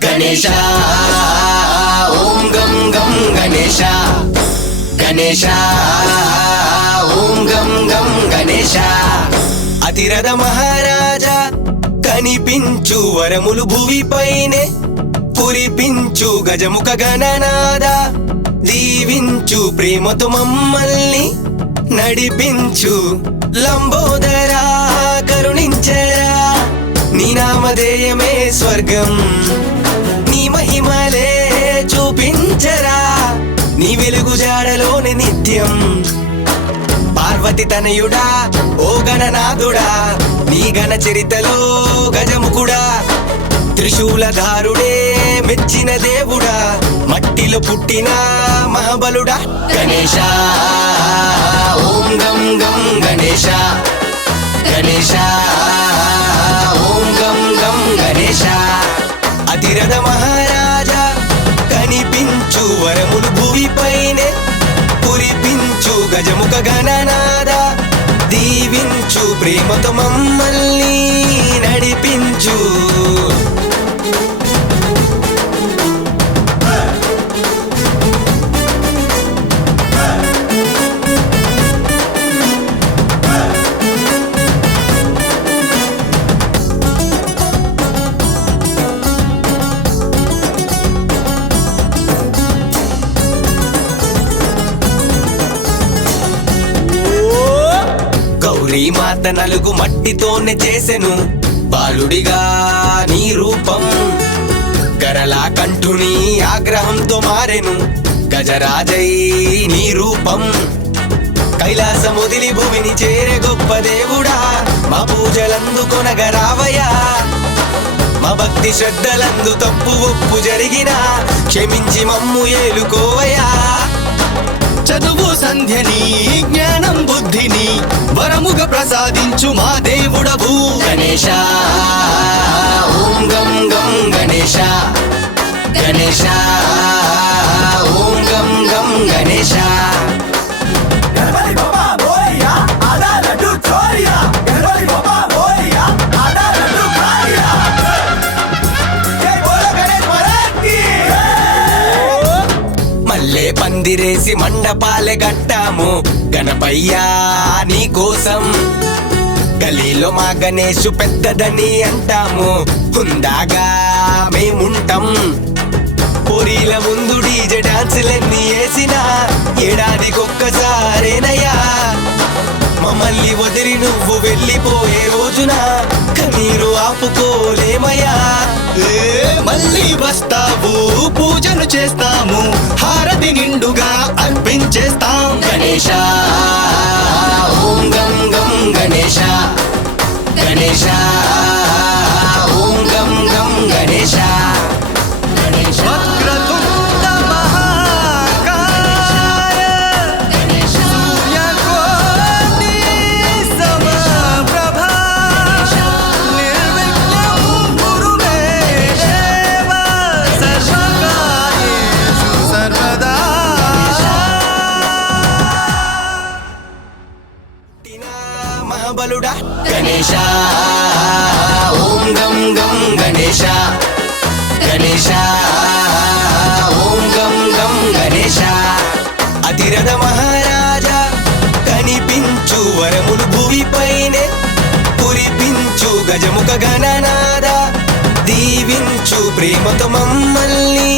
గణేశ ఓం గం గం గణేశ గణేశ ఓం గం గం గణేశ అతిరథ మహారాజా కనిపించు వరములు భువిపైనే కురిపించు గజముఖ గణనాద దీవించు ప్రేమతో మమ్మల్ని నడిపించు లంబోదరా కరుణించరా నీ నామధేయమే స్వర్గం నీ మహిమలే చూపించరా నీ వెలుగు జాడలోని నిత్యం పార్వతి తనయుడా ఓ గణనాథుడా నీ గణ చరితలో గజముఖుడా త్రిశూలధారుడే మెచ్చిన దేవుడా మట్టిలో పుట్టిన మహాబలుడా గణేశ ఓం గం గం గణేశ గణేశ ఓం గం గం గణేశ అతిరథ మహారాజా కనిపించు వరములు భువిపైనే కురిపించు గజముఖ గణనాద దీవించు ప్రేమతో మమ్మల్ని నడిపించు మాత నలుగు మట్టితోనే చేసెను బాలుడిగా నీ రూపం గరలా కంఠుని ఆగ్రహంతో మారెను గజరాజై నీ రూపం కైలాసం వదిలి భూమిని చేరే గొప్ప దేవుడా మా పూజలందుకొనగరావయ్యా మా భక్తి శ్రద్ధలందు తప్పు ఒప్పు జరిగినా క్షమించి మమ్ము ఏలుకోవయ్యా చదువు సంధ్యని జ్ఞానం బుద్ధిని వరముగ ప్రసాదించు మా దేవుడవు గణేశ ఓం గం గం గణేశ గణేశ ఓం గం గం గణేశ పందిరేసి మండపాలే గట్టాము గణపయ్యా నీ కోసం గలీలో మా గణేషు పెద్దదని అంటాము హుందాగా మేముంటాం పొరీల ముందు డీజే డాన్సులన్నీ వేసినా ఏడాదికొక్కసారేనయ్యా మమ్మల్ని వదిలి నువ్వు వెళ్ళిపోయే రోజున కన్నీరు ఆపుకోలేమయ్యా మళ్ళీ వస్తావు పూజలు చేస్తాము హారతి నిండుగా అర్పించేస్తాం గణేశ ఓం గం గం గణేశ గణేశ ఓం గం గం గణేశ వక్రతుండ మహాకాయ సూర్యకోటి సమప్రభ నిర్విఘ్నం కురు మే దేవ సర్వకార్యేషు సర్వదా మహాబలుడా గణేశ ఓం గం గం గణేశ గణేశ ఓం గం గం గణేశ అతిరథ మహారాజా కనిపించు వరములు భువిపైనే కురిపించు గజముఖ గణనాద దీవించు ప్రేమతో మమ్మల్ని